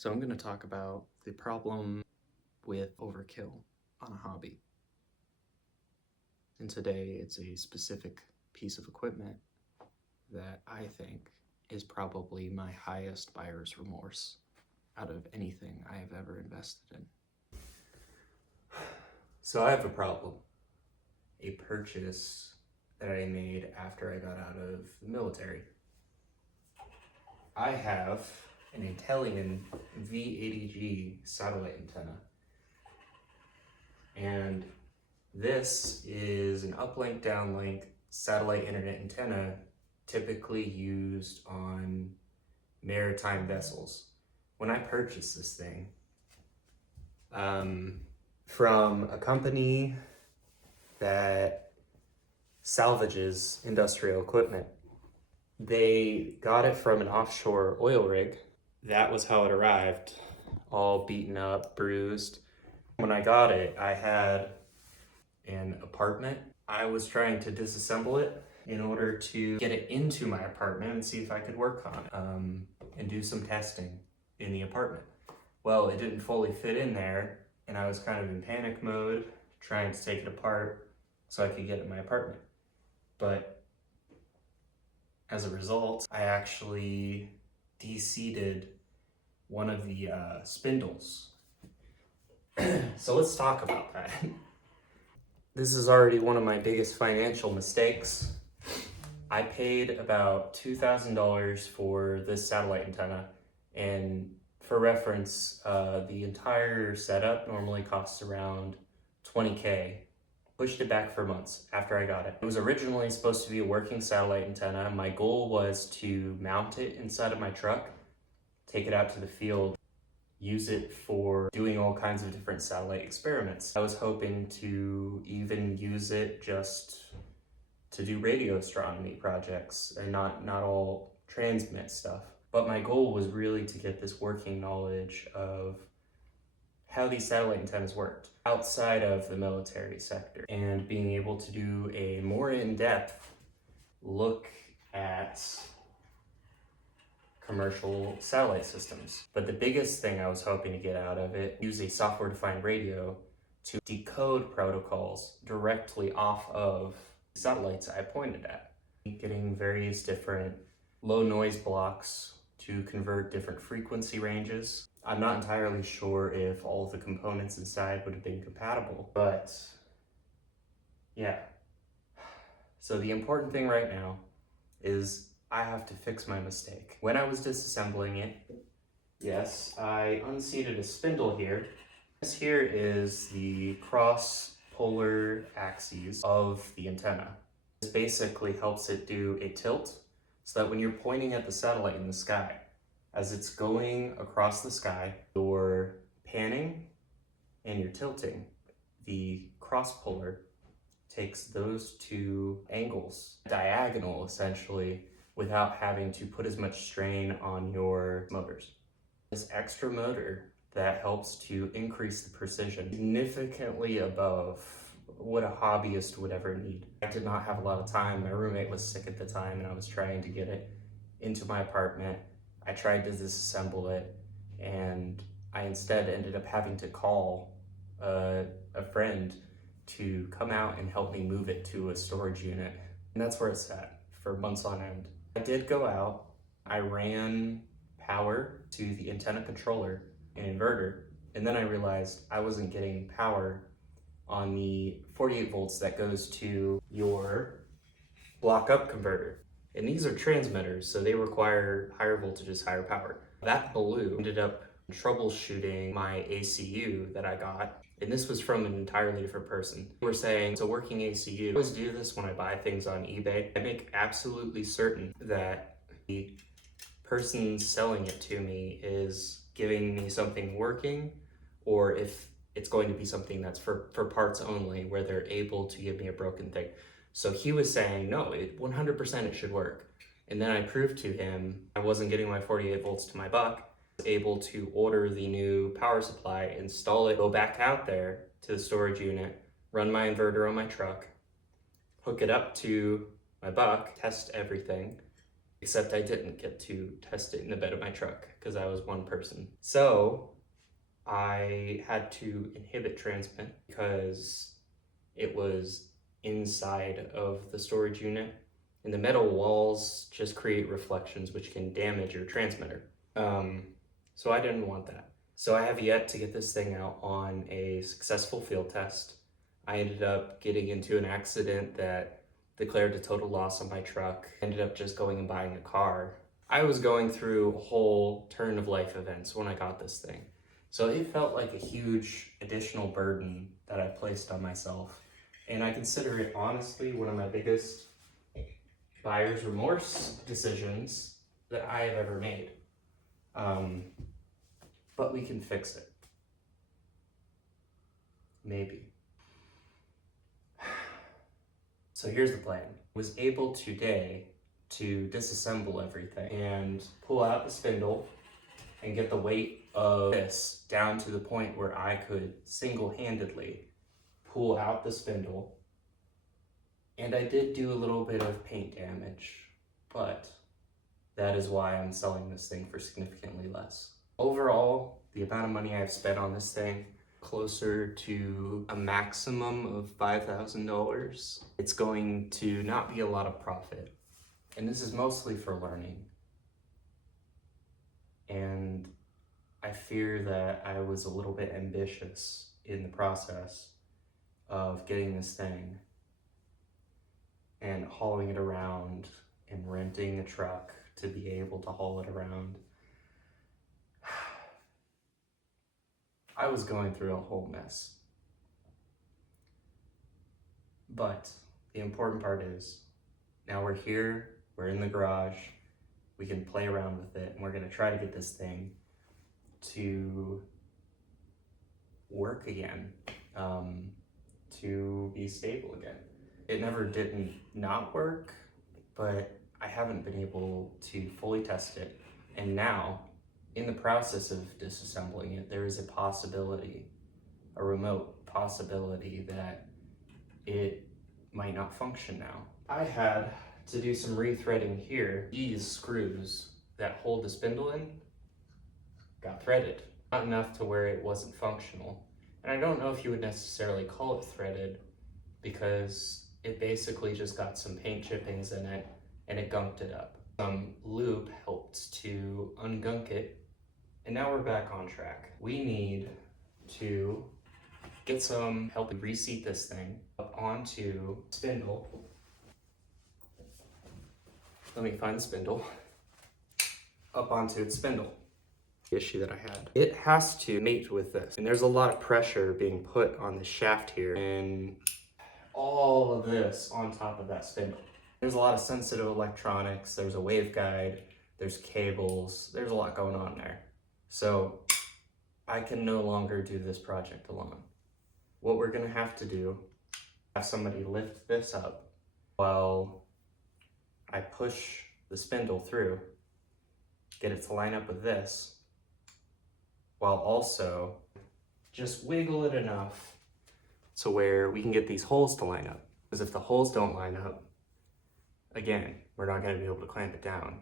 So I'm going to talk about the problem with overkill on a hobby. And today it's a specific piece of equipment that I think is probably my highest buyer's remorse out of anything I have ever invested in. So I have a problem. A purchase that I made after I got out of the military. I have an Intellian V80G satellite antenna. And this is an uplink, downlink satellite internet antenna typically used on maritime vessels. When I purchased this thing from a company that salvages industrial equipment, they got it from an offshore oil rig. That was how it arrived, all beaten up, bruised. When I got it, I had an apartment. I was trying to disassemble it in order to get it into my apartment and see if I could work on it and do some testing in the apartment. Well, it didn't fully fit in there, and I was kind of in panic mode, trying to take it apart so I could get it in my apartment. But as a result, I actually de-seated one of the spindles. So let's talk about that. This is already one of my biggest financial mistakes. I paid about $2,000 for this satellite antenna, and for reference, the entire setup normally costs around $20K. Pushed it back for months after I got it. It was originally supposed to be a working satellite antenna. My goal was to mount it inside of my truck, take it out to the field, use it for doing all kinds of different satellite experiments. I was hoping to even use it just to do radio astronomy projects and not all transmit stuff. But my goal was really to get this working knowledge of how these satellite antennas worked outside of the military sector and being able to do a more in-depth look at commercial satellite systems. But the biggest thing I was hoping to get out of it, use a software-defined radio to decode protocols directly off of satellites I pointed at, getting various different low noise blocks to convert different frequency ranges. I'm not entirely sure if all of the components inside would have been compatible, but yeah. So the important thing right now is I have to fix my mistake. When I was disassembling it, yes, I unseated a spindle here. This here is the cross-polar axes of the antenna. This basically helps it do a tilt so that when you're pointing at the satellite in the sky, as it's going across the sky, you're panning and you're tilting. The cross-polar takes those two angles diagonal, essentially, without having to put as much strain on your motors. This extra motor that helps to increase the precision significantly above what a hobbyist would ever need. I did not have a lot of time. My roommate was sick at the time and I was trying to get it into my apartment. I tried to disassemble it and I instead ended up having to call a friend to come out and help me move it to a storage unit. And that's where it's at for months on end. I did go out, I ran power to the antenna controller and inverter, and then I realized I wasn't getting power on the 48 volts that goes to your block up converter. And these are transmitters, so they require higher voltages, higher power. That blew. Ended up troubleshooting my ACU that I got, and this was from an entirely different person. They were saying, it's a working ACU. I always do this when I buy things on eBay. I make absolutely certain that the person selling it to me is giving me something working, or if it's going to be something that's for parts only, where they're able to give me a broken thing. So he was saying, no, 100% it should work. And then I proved to him I wasn't getting my 48 volts to my buck. I was able to order the new power supply, install it, go back out there to the storage unit, run my inverter on my truck, hook it up to my buck, test everything, except I didn't get to test it in the bed of my truck because I was one person. So I had to inhibit transmit because it was inside of the storage unit, and the metal walls just create reflections which can damage your transmitter. So I didn't want that. So I have yet to get this thing out on a successful field test. I ended up getting into an accident that declared a total loss on my truck. Ended up just going and buying a car. I was going through a whole turn of life events when I got this thing. So it felt like a huge additional burden that I placed on myself. And I consider it honestly one of my biggest buyer's remorse decisions that I have ever made. But we can fix it. Maybe. So here's the plan. I was able today to disassemble everything and pull out the spindle and get the weight of this down to the point where I could single-handedly pull out the spindle. And I did do a little bit of paint damage, but that is why I'm selling this thing for significantly less. Overall, the amount of money I've spent on this thing, closer to a maximum of $5,000. It's going to not be a lot of profit. And this is mostly for learning. And I fear that I was a little bit ambitious in the process of getting this thing and hauling it around and renting a truck to be able to haul it around. I was going through a whole mess. But the important part is, now we're here, we're in the garage, we can play around with it, and we're gonna try to get this thing to work again, to be stable again. It never didn't not work, but I haven't been able to fully test it. And now, in the process of disassembling it, there is a possibility, a remote possibility, that it might not function now. I had to do some rethreading here. These screws that hold the spindle in got threaded. Not enough to where it wasn't functional. And I don't know if you would necessarily call it threaded, because it basically just got some paint chippings in it and it gunked it up. Some lube helped to ungunk it, and now we're back on track. We need to get some help reseat this thing up onto spindle. Let me find the spindle. Up onto its spindle. The issue that I had. It has to mate with this, and there's a lot of pressure being put on the shaft here, and all of this on top of that spindle. There's a lot of sensitive electronics, there's a waveguide, there's cables, there's a lot going on there. So I can no longer do this project alone. What we're gonna have to do, have somebody lift this up while I push the spindle through, get it to line up with this, while also just wiggle it enough so where we can get these holes to line up. Because if the holes don't line up, again, we're not gonna be able to clamp it down.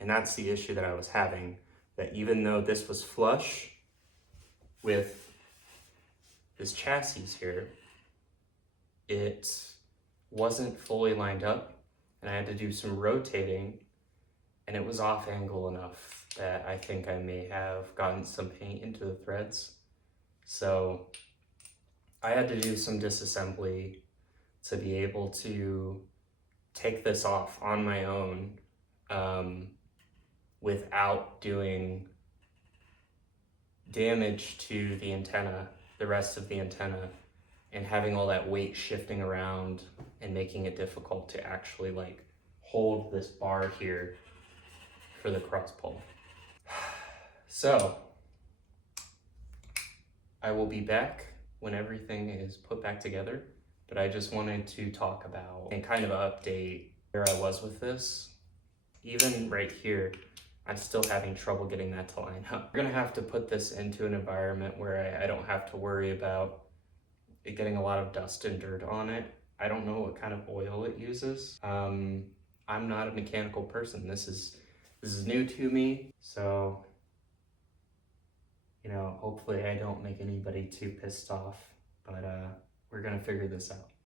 And that's the issue that I was having, that even though this was flush with this chassis here, it wasn't fully lined up, and I had to do some rotating, and it was off angle enough that I think I may have gotten some paint into the threads. So I had to do some disassembly to be able to take this off on my own without doing damage to the antenna, the rest of the antenna, and having all that weight shifting around and making it difficult to actually like hold this bar here for the cross pull. So I will be back when everything is put back together, but I just wanted to talk about and kind of update where I was with this. Even right here, I'm still having trouble getting that to line up. We're gonna have to put this into an environment where I don't have to worry about it getting a lot of dust and dirt on it. I don't know what kind of oil it uses. I'm I'm not a mechanical person. This is new to me, so hopefully I don't make anybody too pissed off, but we're gonna figure this out.